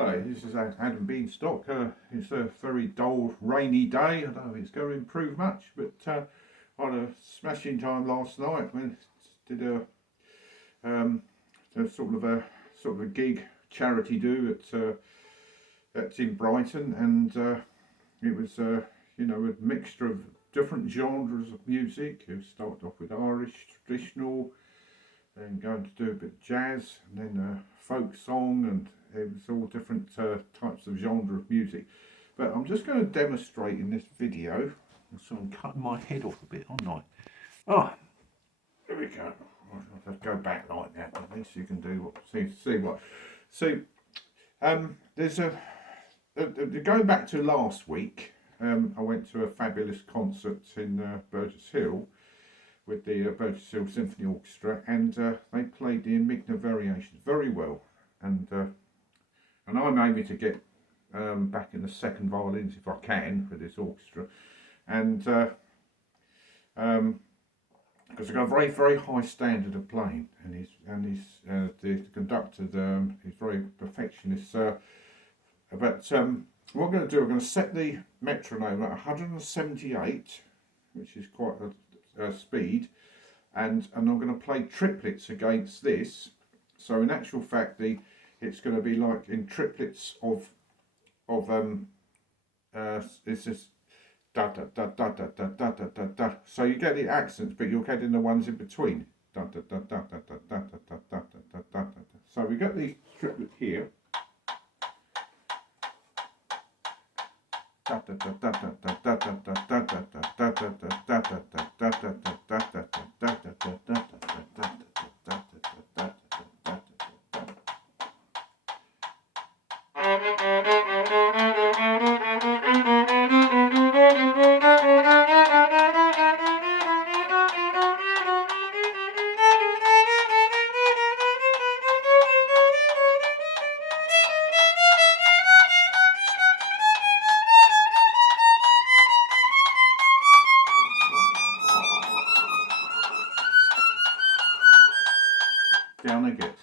Hi, this is Adam Beanstalk. It's a very dull, rainy day. I don't know if it's going to improve much, but I had a smashing time last night. We did a gig charity do at in Brighton, and it was a mixture of different genres of music. It started off with Irish traditional, then going to do a bit of jazz, and then folk song, and it was all different types of genre of music. But I'm just going to demonstrate in this video. So I'm cutting my head off a bit, aren't I? Oh, there we go. I'll just go back like that. At least you can do what. See what. So there's going back to last week. I went to a fabulous concert in Burgess Hill with the Burgess Hill Symphony Orchestra, and they played the Enigma Variations very well, and I'm aiming to get back in the second violins if I can for this orchestra, and because I've got a very high standard of playing, and the conductor is very perfectionist. But what I'm going to do, I'm going to set the metronome at 178, which is quite a speed, and I'm going to play triplets against this. So in actual fact, it's going to be like in triplets of it's just da da da da da da da da da da. So you get the accents, but you're getting the ones in between. Da da da da da da da da da da da da da. So we got the triplet here. Down again.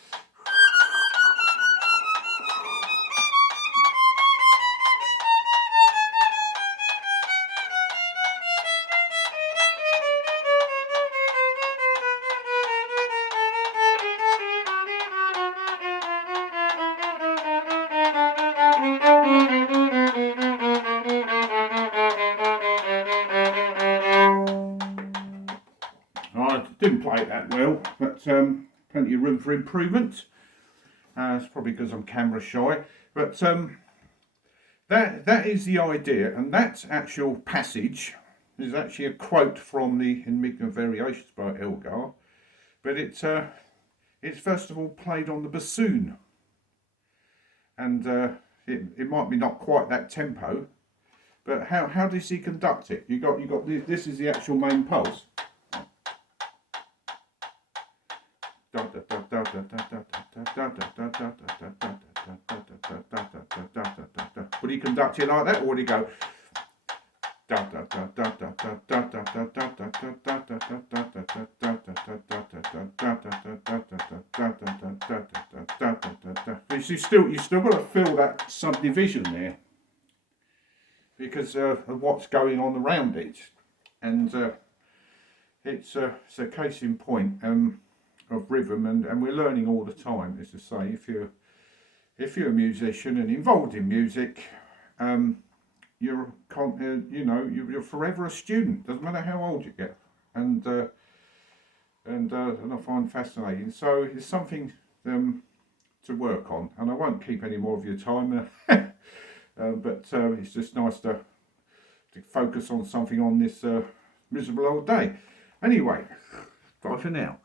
I didn't play it that well, but plenty of room for improvement. It's probably because I'm camera shy, but that is the idea, and that actual passage is actually a quote from the Enigma Variations by Elgar, but it's first of all played on the bassoon, and it might be not quite that tempo, but how does he conduct it? You got this is the actual main pulse. Would he conduct it like that, or would he go? You still got to feel that subdivision there because of what's going on around it, and it's a case in point. Of rhythm, and we're learning all the time. As I say, if you're a musician and involved in music, you're forever a student. Doesn't matter how old you get, and I find fascinating. So it's something to work on, and I won't keep any more of your time. But it's just nice to focus on something on this miserable old day. Anyway, bye for now.